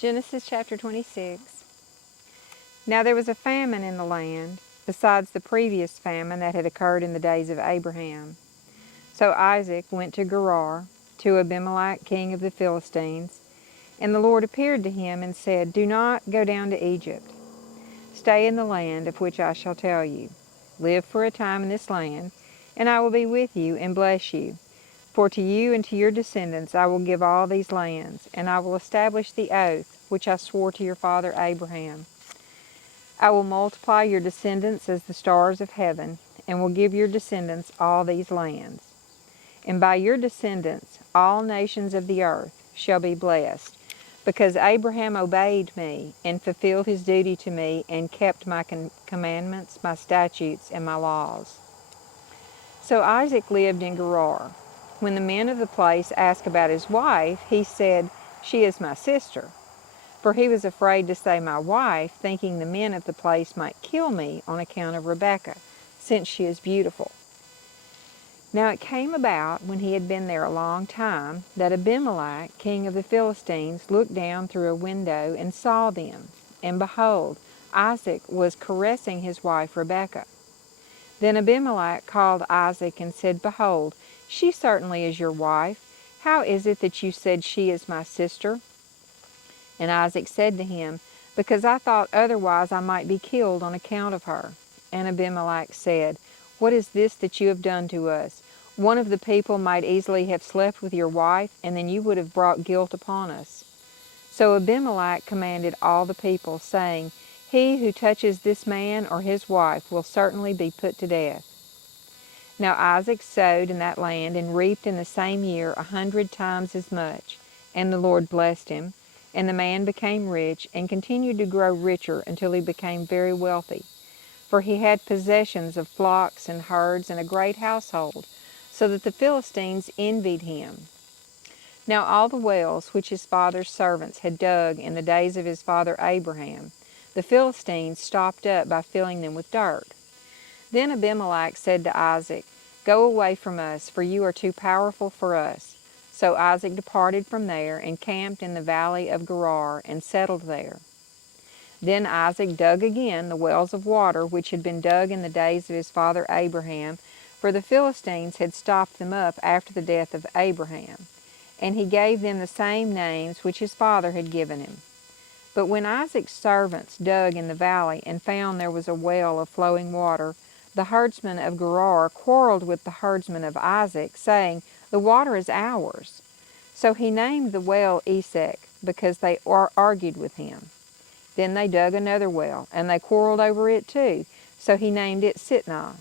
Genesis chapter 26. Now there was a famine in the land, besides the previous famine that had occurred in the days of Abraham. So Isaac went to Gerar, to Abimelech king of the Philistines, and the Lord appeared to him and said, Do not go down to Egypt. Stay in the land of which I shall tell you. Live for a time in this land, and I will be with you and bless you. For to you and to your descendants I will give all these lands, and I will establish the oath which I swore to your father Abraham. I will multiply your descendants as the stars of heaven, and will give your descendants all these lands. And by your descendants all nations of the earth shall be blessed, because Abraham obeyed me and fulfilled his duty to me and kept my commandments, my statutes, and my laws. So Isaac lived in Gerar. When the men of the place asked about his wife, he said, She is my sister. For he was afraid to say my wife, thinking the men of the place might kill me on account of Rebekah, since she is beautiful. Now it came about, when he had been there a long time, that Abimelech, king of the Philistines, looked down through a window and saw them. And behold, Isaac was caressing his wife Rebekah. Then Abimelech called Isaac and said, Behold, she certainly is your wife. How is it that you said, She is my sister? And Isaac said to him, Because I thought otherwise I might be killed on account of her. And Abimelech said, What is this that you have done to us? One of the people might easily have slept with your wife, and then you would have brought guilt upon us. So Abimelech commanded all the people, saying, He who touches this man or his wife will certainly be put to death. Now Isaac sowed in that land and reaped in the same year 100 times as much. And the Lord blessed him, and the man became rich and continued to grow richer until he became very wealthy. For he had possessions of flocks and herds and a great household, so that the Philistines envied him. Now all the wells which his father's servants had dug in the days of his father Abraham, the Philistines stopped up by filling them with dirt. Then Abimelech said to Isaac, Go away from us, for you are too powerful for us. So Isaac departed from there and camped in the valley of Gerar and settled there. Then Isaac dug again the wells of water which had been dug in the days of his father Abraham, for the Philistines had stopped them up after the death of Abraham. And he gave them the same names which his father had given him. But when Isaac's servants dug in the valley and found there was a well of flowing water, the herdsmen of Gerar quarreled with the herdsmen of Isaac, saying, The water is ours. So he named the well Esek, because they argued with him. Then they dug another well, and they quarreled over it too, so he named it Sitnah.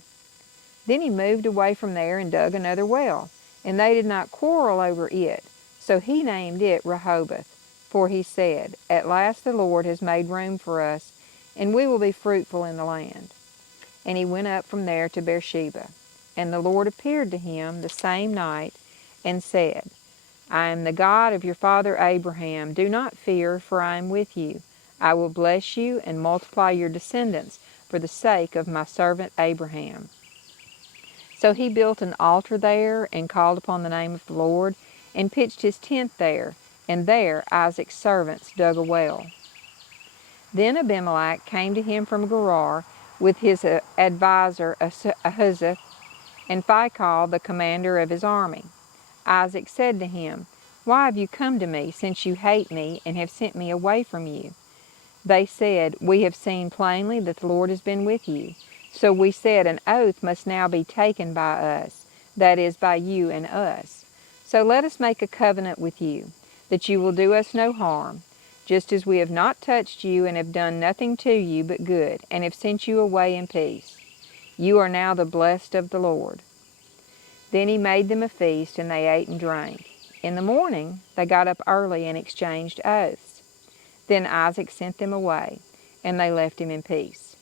Then he moved away from there and dug another well, and they did not quarrel over it, so he named it Rehoboth. For he said, At last the Lord has made room for us, and we will be fruitful in the land. And he went up from there to Beersheba. And the Lord appeared to him the same night, and said, I am the God of your father Abraham. Do not fear, for I am with you. I will bless you and multiply your descendants for the sake of my servant Abraham. So he built an altar there and called upon the name of the Lord, and pitched his tent there, and there Isaac's servants dug a well. Then Abimelech came to him from Gerar with his advisor Ahuzzath and Phicol, the commander of his army. Isaac said to him, Why have you come to me, since you hate me and have sent me away from you? They said, We have seen plainly that the Lord has been with you. So we said, An oath must now be taken by us, that is, by you and us. So let us make a covenant with you, that you will do us no harm, just as we have not touched you and have done nothing to you but good, and have sent you away in peace. You are now the blessed of the Lord. Then he made them a feast, and they ate and drank. In the morning they got up early and exchanged oaths. Then Isaac sent them away, and they left him in peace.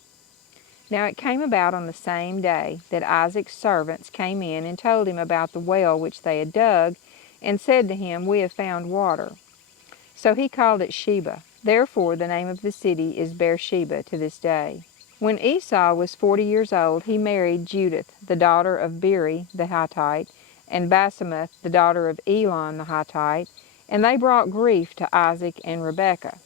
Now it came about on the same day that Isaac's servants came in and told him about the well which they had dug, and said to him, We have found water. So he called it Sheba. Therefore the name of the city is Beersheba to this day. When Esau was 40 years old, he married Judith, the daughter of Beeri the Hittite, and Basemath, the daughter of Elon the Hittite, and they brought grief to Isaac and Rebekah.